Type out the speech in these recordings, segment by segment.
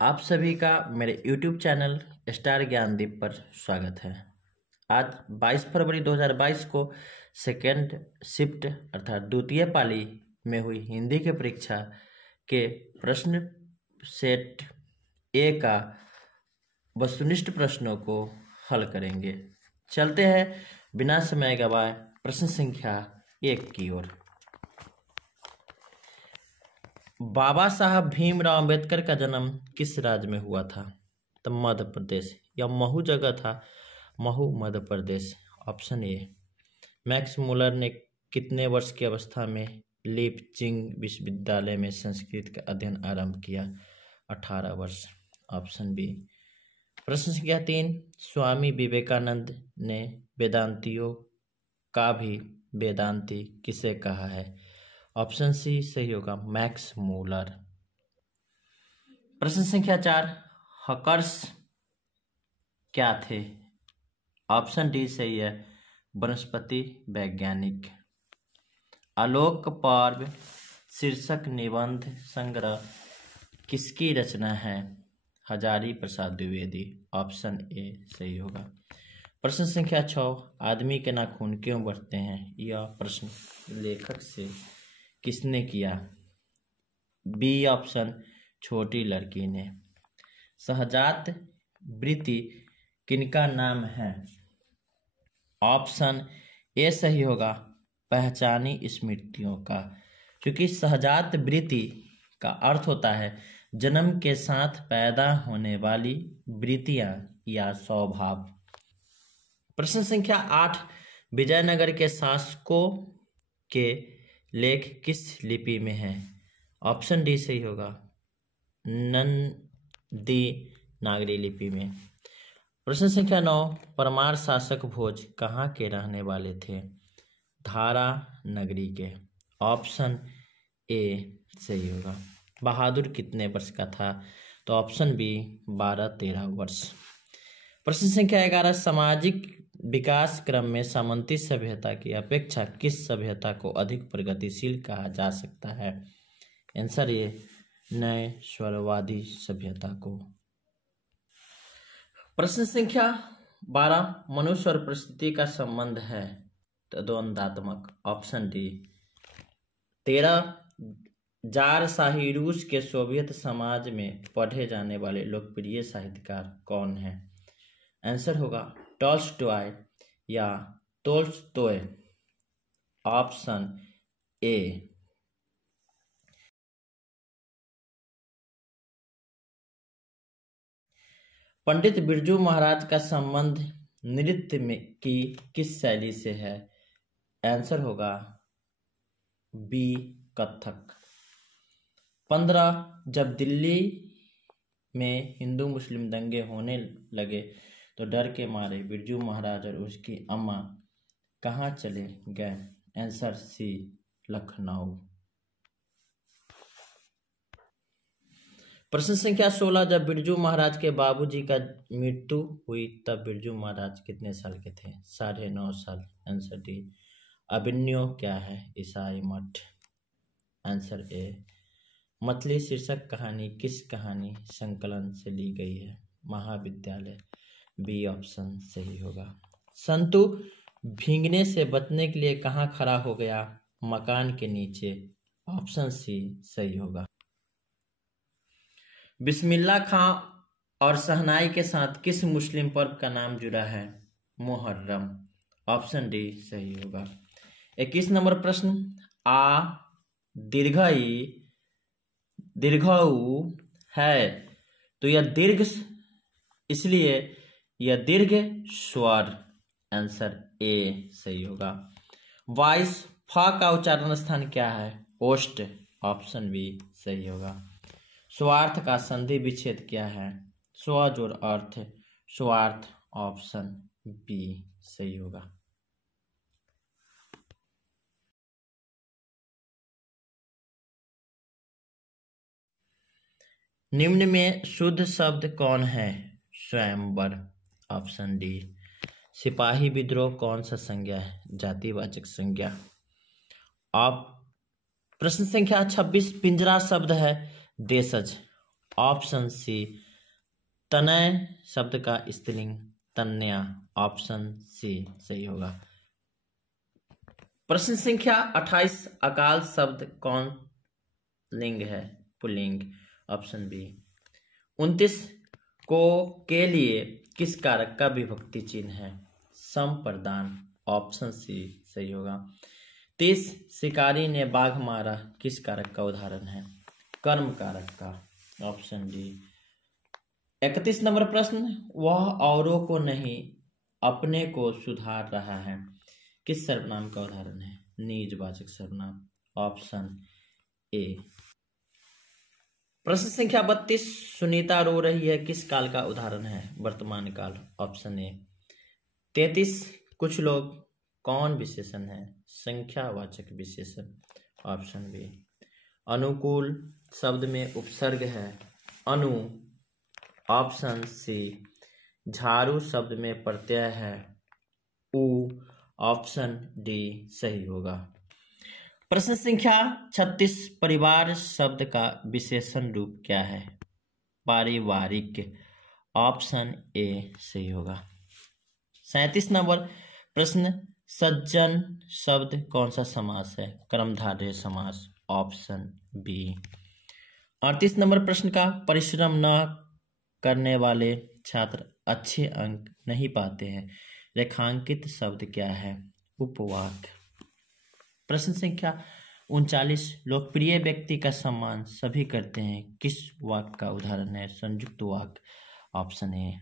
आप सभी का मेरे YouTube चैनल स्टार ज्ञानदीप पर स्वागत है। आज 22 फरवरी 2022 को सेकेंड शिफ्ट अर्थात द्वितीय पाली में हुई हिंदी के परीक्षा के प्रश्न सेट ए का वस्तुनिष्ठ प्रश्नों को हल करेंगे। चलते हैं बिना समय गवाए प्रश्न संख्या 1 की ओर। बाबा साहब भीमराव अंबेडकर का जन्म किस राज्य में हुआ था? तो मध्य प्रदेश। या महू जगह था? Mhow Madhya Pradesh. Option A. Max Muller ने कितने वर्ष की अवस्था में लीपचिंग विश्वविद्यालय में संस्कृत का अध्ययन आरंभ किया? 18 वर्ष। Option B. प्रश्न संख्या 3। स्वामी विवेकानंद ने वेदांतियों का भी वेदांती किसे कहा है? ऑप्शन सी सही होगा, मैक्स मूलर। प्रश्न संख्या 4। हकर्स क्या थे? ऑप्शन डी सही है, वनस्पति वैज्ञानिक। आलोक पर्व शीर्षक निबंध संग्रह किसकी रचना है? हजारी प्रसाद द्विवेदी। ऑप्शन ए सही होगा। प्रश्न संख्या 6। आदमी के नाखून क्यों बढ़ते हैं? यह प्रश्न लेखक से किसने किया? बी ऑप्शन छोटी लड़की ने। सहजात वृत्ति किनका नाम है? ऑप्शन ए सही होगा, पहचानी स्मृतियों का, क्योंकि सहजात वृत्ति का अर्थ होता है जन्म के साथ पैदा होने वाली वृत्तियां या स्वभाव। प्रश्न संख्या 8। विजयनगर के शासकों के लेख किस लिपि में है? ऑप्शन डी सही होगा, नंदी नागरी लिपि में। प्रश्न संख्या 9। परमार शासक भोज कहाँ के रहने वाले थे? धारा नगरी के। ऑप्शन ए सही होगा। बहादुर कितने वर्ष का था? तो ऑप्शन बी 12-13 वर्ष। प्रश्न संख्या 11। सामाजिक विकास क्रम में सामंती सभ्यता की अपेक्षा किस सभ्यता को अधिक प्रगतिशील कहा जा सकता है? आंसर ये नए स्वरवादी सभ्यता को। प्रश्न संख्या 12। मनुष्य और परिस्थिति का संबंध है तो द्वंद्वात्मक। Option D. 13। जार शाही रूस के सोवियत समाज में पढ़े जाने वाले लोकप्रिय साहित्यकार कौन है? आंसर होगा टॉल्स्टॉय या तोल्स्टॉय। Option A. पंडित बिरजू महाराज का संबंध नृत्य में की किस शैली से है? आंसर होगा बी कथक। 15। जब दिल्ली में हिंदू मुस्लिम दंगे होने लगे तो डर के मारे बिरजू महाराज और उसकी अम्मा कहाँ चले गए? Answer C Lucknow. प्रश्न संख्या 16। जब बिरजू महाराज के बाबूजी का मृत्यु हुई तब बिरजू महाराज कितने साल के थे? 9.5 साल। Answer D. अभिनयो क्या है? ईसाई मठ। Answer A. मछली शीर्षक कहानी किस कहानी संकलन से ली गई है? महाविद्यालय। बी ऑप्शन सही होगा। संतु भीगने से बचने के लिए कहाँ खड़ा हो गया? मकान के नीचे। ऑप्शन सी सही होगा। बिस्मिल्लाह खां और शहनाई के साथ किस मुस्लिम पर्व का नाम जुड़ा है? मुहर्रम। ऑप्शन डी सही होगा। 21 नंबर प्रश्न। आ दीर्घऊ है तो यह दीर्घ इसलिए यह दीर्घ स्वर। आंसर ए सही होगा। 22। फा का उच्चारण स्थान क्या है? ओष्ठ। ऑप्शन बी सही होगा। स्वार्थ का संधि विच्छेद क्या है? स्व जोड़ अर्थ स्वार्थ। ऑप्शन बी सही होगा। निम्न में शुद्ध शब्द कौन है? स्वयंवर। Option D. सिपाही विद्रोह कौन सा संज्ञा है? जातिवाचक संज्ञा। आप प्रश्न संख्या 26। पिंजरा शब्द है देशज। Option C. तनय शब्द का स्त्रीलिंग तन्या, ऑप्शन सी सही होगा। प्रश्न संख्या 28, अकाल शब्द कौन लिंग है? पुल्लिंग, ऑप्शन बी। 29, को के लिए किस कारक का विभक्ति चिन्ह है? संप्रदान, ऑप्शन सी सही होगा। 30, शिकारी ने बाघ मारा किस कारक का उदाहरण है? कर्म कारक का, ऑप्शन डी। 31 नंबर प्रश्न, वह औरों को नहीं अपने को सुधार रहा है किस सर्वनाम का उदाहरण है? निजवाचक सर्वनाम, ऑप्शन ए। प्रश्न संख्या 32, सुनीता रो रही है किस काल का उदाहरण है? वर्तमान काल, ऑप्शन ए। 33, कुछ लोग कौन विशेषण है? संख्यावाचक विशेषण, ऑप्शन बी। अनुकूल शब्द में उपसर्ग है अनु, ऑप्शन सी। झाड़ू शब्द में प्रत्यय है उ, ऑप्शन डी सही होगा। प्रश्न संख्या 36, परिवार शब्द का विशेषण रूप क्या है? पारिवारिक, ऑप्शन ए सही होगा। 37 नंबर प्रश्न, सज्जन शब्द कौन सा समास है? कर्मधारय समास, ऑप्शन बी। 38 नंबर प्रश्न का, परिश्रम न करने वाले छात्र अच्छे अंक नहीं पाते हैं, रेखांकित शब्द क्या है? उपवाक। प्रश्न संख्या 39, लोकप्रिय व्यक्ति का सम्मान सभी करते हैं किस वाक्य का उदाहरण है? संयुक्त वाक्य, ऑप्शन ए।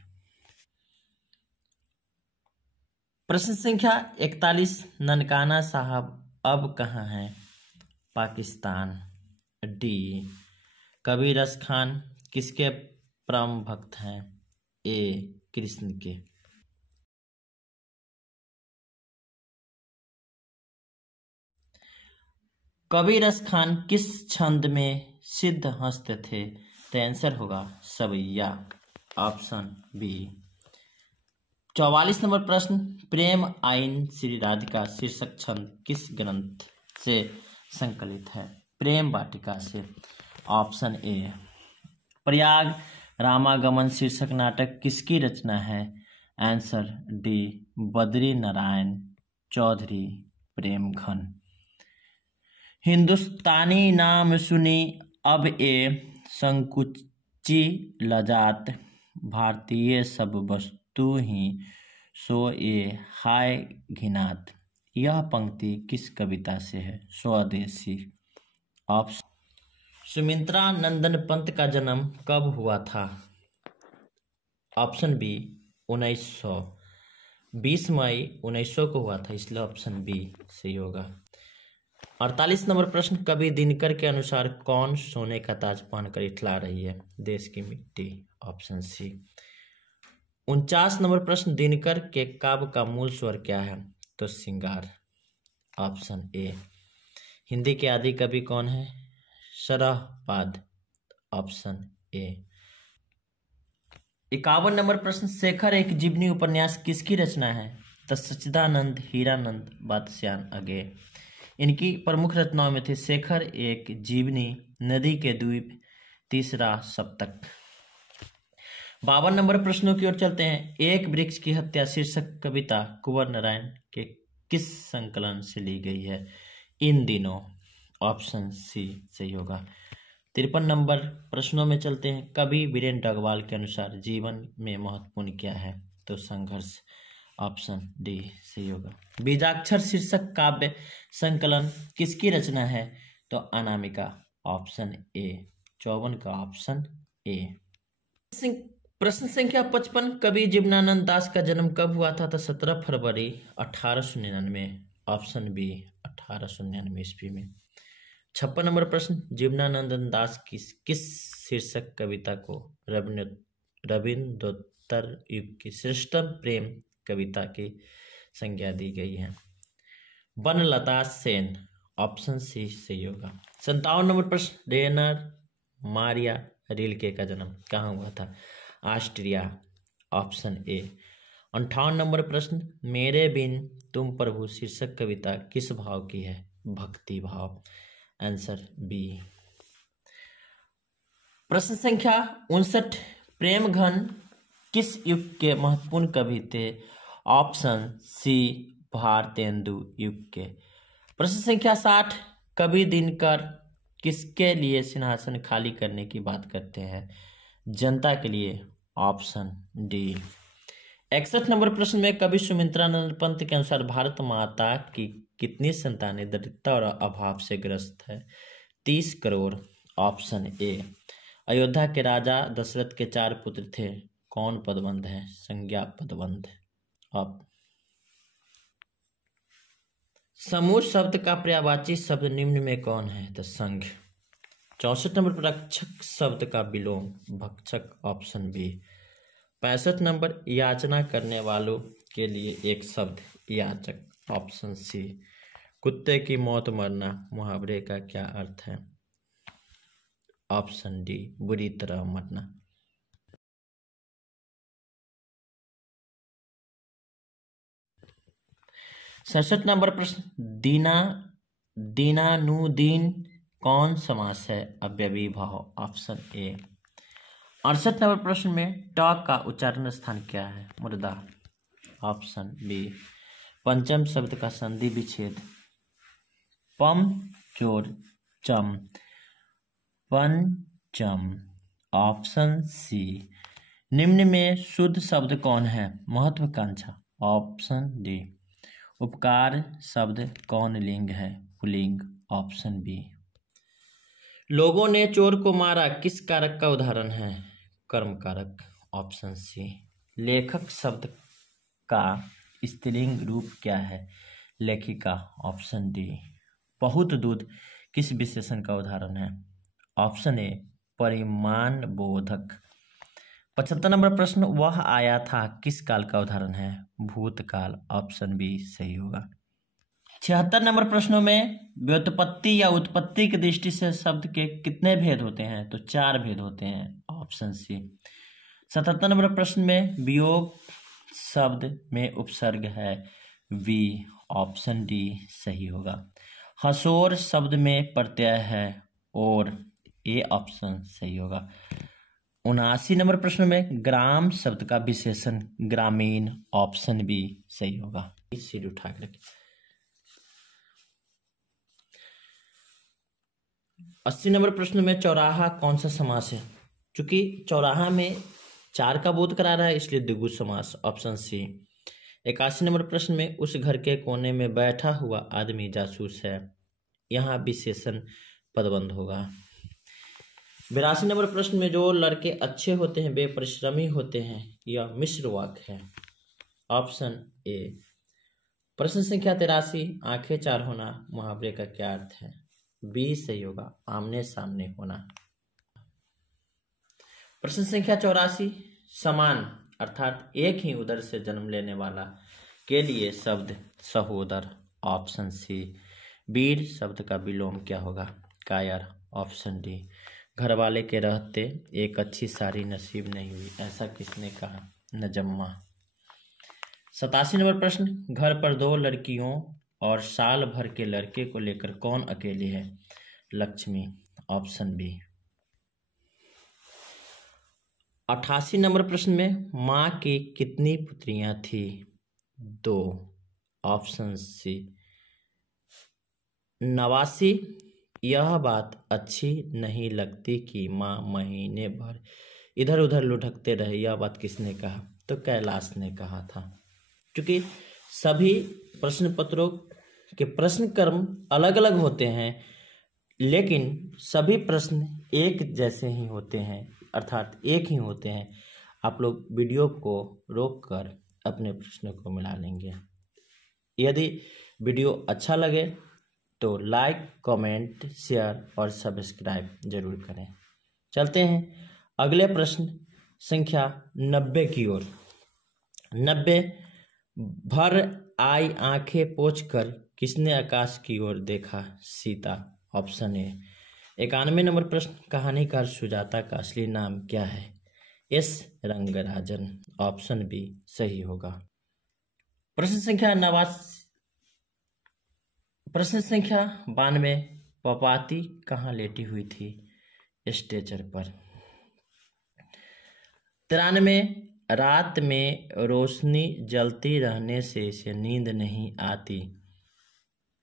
प्रश्न संख्या 41, ननकाना साहब अब कहाँ हैं? पाकिस्तान, डी। कबीर रस खान किसके परम भक्त हैं? ए, कृष्ण के। कबीर रस खान किस छंद में सिद्ध हस्त थे? तो आंसर होगा सवैया, ऑप्शन बी। 44 नंबर प्रश्न, प्रेम आइन श्री राधिका शीर्षक छंद किस ग्रंथ से संकलित है? प्रेम वाटिका से, ऑप्शन ए। प्रयाग रामागमन शीर्षक नाटक किसकी रचना है? Answer D, Badri Narayan Chaudhary Premghan. हिंदुस्तानी नाम सुनी अब ए संकुची लजात, भारतीय सब वस्तु ही सो ए हाय घिनात। यह पंक्ति किस कविता से है? स्वदेशी, ऑप्शन। सुमित्रा नंदन पंत का जन्म कब हुआ था? ऑप्शन बी 1900, 20 मई 1900 को हुआ था, इसलिए ऑप्शन बी सही होगा। 48 नंबर प्रश्न, कवि दिनकर के अनुसार कौन सोने का ताज पहनकर इठला रही है? देश की मिट्टी, ऑप्शन सी। 49 नंबर प्रश्न, दिनकर के काव्य का मूल स्वर क्या है? तो श्रृंगार, ऑप्शन ए। हिंदी के आदि कवि कौन है? शरहपाद, ऑप्शन ए। 51 नंबर प्रश्न, शेखर एक जीवनी उपन्यास किसकी रचना है? तो सच्चिदानंद हीरानंद बादशाह अगे। इनकी प्रमुख रचनाओं में थे शेखर एक जीवनी, नदी के द्वीप, तीसरा सप्तक। 52 नंबर प्रश्नों की ओर चलते हैं। एक वृक्ष की हत्या शीर्षक कविता कुंवर नारायण के किस संकलन से ली गई है? इन दिनों, ऑप्शन सी सही होगा। 53 नंबर प्रश्नों में चलते हैं। कवि वीरेंद्र अग्रवाल के अनुसार जीवन में महत्वपूर्ण क्या है? तो संघर्ष, ऑप्शन डी सही होगा। बीजाक्षर शीर्षक काव्य संकलन किसकी रचना है? तो अनामिका, ऑप्शन ए। 54 का ऑप्शन ए। प्रश्न संख्या 55, कवि जीवनानंद दास का जन्म कब हुआ था? तो 17 फरवरी 1899, ऑप्शन बी 1899 ईस्वी में। 56 नंबर प्रश्न, जीवनानंद दास की किस शीर्षक कविता को रविंद्रोत्तर युग की श्रेष्ठतम प्रेम कविता की संज्ञा दी गई है? वनलता सेन, ऑप्शन सी सही होगा। 57 नंबर प्रश्न, रेनर मारिया रिल्के का जन्म कहाँ हुआ था? Austria, option A. 58 नंबर प्रश्न, मेरे बिन तुम प्रभु शीर्षक कविता किस भाव की है? भक्ति भाव, आंसर बी। प्रश्न संख्या 59, प्रेम घन किस युग के महत्वपूर्ण कवि थे? ऑप्शन सी भारतेंदु युग के। प्रश्न संख्या 60, कवि दिनकर किसके लिए सिंहासन खाली करने की बात करते हैं? जनता के लिए। Option D. 61 नंबर प्रश्न में कवि सुमित्रानंद पंत के अनुसार भारत माता की कितनी संतानें दरिद्रता और अभाव से ग्रस्त है? 30 करोड़। Option A. अयोध्या के राजा दशरथ के 4 पुत्र थे, कौन पदबंध है? संज्ञा पदबंध। अब समूह शब्द का पर्यायवाची शब्द निम्न में कौन है? तो संघ। 64 नंबर पर रक्षक शब्द का विलोम भक्षक। Option B. 65 नंबर याचना करने वालों के लिए एक शब्द याचक। Option C. कुत्ते की मौत मरना मुहावरे का क्या अर्थ है? ऑप्शन डी, बुरी तरह मरना। सड़सठ नंबर प्रश्न, दीनानुदीन कौन समास है? अव्ययी भाव। Option A. 68 नंबर प्रश्न में ट का उच्चारण स्थान क्या है? मुर्दा। Option B. पंचम शब्द का संधि विच्छेद पम जोड़ चम, पंचम। Option C. निम्न में शुद्ध शब्द कौन है? महत्वाकांक्षा। Option D. उपकार शब्द कौन लिंग है? पुल्लिंग। Option B. लोगों ने चोर को मारा किस कारक का उदाहरण है? कर्म कारक। Option C. लेखक शब्द का स्त्रीलिंग रूप क्या है? लेखिका। Option D. बहुत दूध किस विशेषण का उदाहरण है? ऑप्शन ए, परिमाण बोधक। 75 नंबर प्रश्न, वह आया था किस काल का उदाहरण है? भूतकाल। ऑप्शन बी सही होगा। 76 नंबर प्रश्नों में व्युत्पत्ति या उत्पत्ति की दृष्टि से शब्द के कितने भेद होते हैं? तो 4 भेद होते हैं। Option C. 77 नंबर प्रश्न में वियोग शब्द में उपसर्ग है वी। ऑप्शन डी सही होगा। हसोर शब्द में प्रत्यय है और, ए ऑप्शन सही होगा। 79 नंबर प्रश्न में ग्राम शब्द का विशेषण ग्रामीण। ऑप्शन बी सही होगा। सिर उठा कर रखिए। 80 नंबर प्रश्न में चौराहा कौन सा समास है? चूंकि चौराहा में 4 का बोध करा रहा है इसलिए द्विगु समास। Option C. 81 नंबर प्रश्न में उस घर के कोने में बैठा हुआ आदमी जासूस है, यहाँ विशेषण पदबंध होगा। 82 नंबर प्रश्न में जो लड़के अच्छे होते हैं वे परिश्रमी होते हैं, यह मिश्र वाक्य है। Option A. प्रश्न संख्या 83, आंखें 4 होना मुहावरे का क्या अर्थ है? बी सही होगा, आमने सामने होना। प्रश्न संख्या 84, समान अर्थात एक ही उदर से जन्म लेने वाला के लिए शब्द सहोदर। Option C. वीर शब्द का विलोम क्या होगा? कायर। Option D. घर वाले के रहते एक अच्छी साड़ी नसीब नहीं हुई, ऐसा किसने कहा? नजम्मा। 87 नंबर प्रश्न, घर पर 2 लड़कियों और साल भर के लड़के को लेकर कौन अकेली है? लक्ष्मी। Option B. 88 नंबर प्रश्न में माँ की कितनी पुत्रियां थी? 2। Option C. 89, यह बात अच्छी नहीं लगती कि माँ महीने भर इधर उधर लुढ़कते रहे, यह बात किसने कहा? तो कैलाश ने कहा था। क्योंकि सभी प्रश्न पत्रों के प्रश्न क्रम अलग अलग होते हैं लेकिन सभी प्रश्न एक जैसे ही होते हैं, अर्थात एक ही होते हैं। आप लोग वीडियो को रोककर अपने प्रश्नों को मिला लेंगे। यदि वीडियो अच्छा लगे तो लाइक, कमेंट, शेयर और सब्सक्राइब जरूर करें। चलते हैं अगले प्रश्न संख्या 90 की ओर। 90, भर आई आंखें पोंछकर किसने आकाश की ओर देखा? सीता। Option A. 91 नंबर प्रश्न, कहानीकार सुजाता का असली नाम क्या है? एस रंगराजन। ऑप्शन बी सही होगा। प्रश्न संख्या 92, पपाती कहाँ लेटी हुई थी? स्टेचर पर। 93 रात में रोशनी जलती रहने से इसे नींद नहीं आती,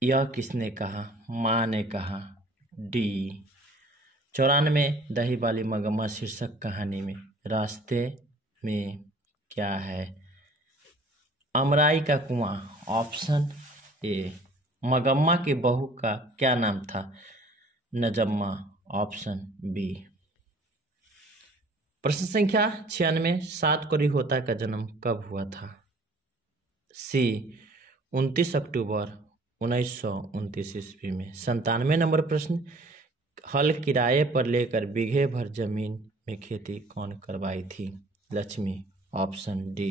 यह किसने कहा? माँ ने कहा। डी। 94 दही वाली मगम्मा शीर्षक कहानी में रास्ते में क्या है? अमराई का कुआं। Option A. मगम्मा की बहू का क्या नाम था? नजम्मा। Option B. प्रश्न संख्या 96 सात कोरी होता का जन्म कब हुआ था? सी। 29 अक्टूबर 1929 ईस्वी में। 97 नंबर प्रश्न, हल किराए पर लेकर बीघे भर जमीन में खेती कौन करवाई थी? लक्ष्मी। Option D.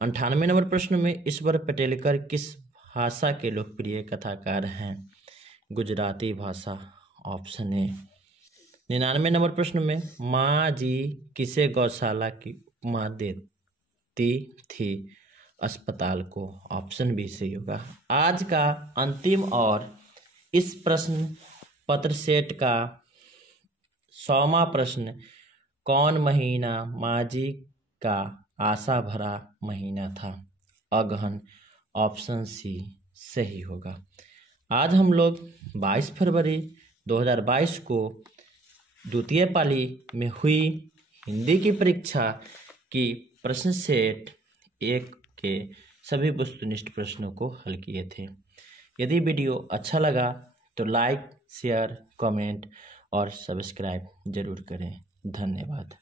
98 नंबर प्रश्न में ईश्वर पटेलकर किस भाषा के लोकप्रिय कथाकार हैं? गुजराती भाषा। Option A. 99 नंबर प्रश्न में माँ जी किसे गौशाला की उपमा देती थी? अस्पताल को। ऑप्शन बी सही होगा। आज का अंतिम और इस प्रश्न पत्र सेट का 100वां प्रश्न, कौन महीना माँ जी का आशा भरा महीना था? अगहन। ऑप्शन सी सही होगा। आज हम लोग 22 फरवरी 2022 को द्वितीय पाली में हुई हिंदी की परीक्षा की प्रश्न सेट 1 के सभी वस्तुनिष्ठ प्रश्नों को हल किए थे। यदि वीडियो अच्छा लगा तो लाइक, शेयर, कमेंट और सब्सक्राइब जरूर करें। धन्यवाद।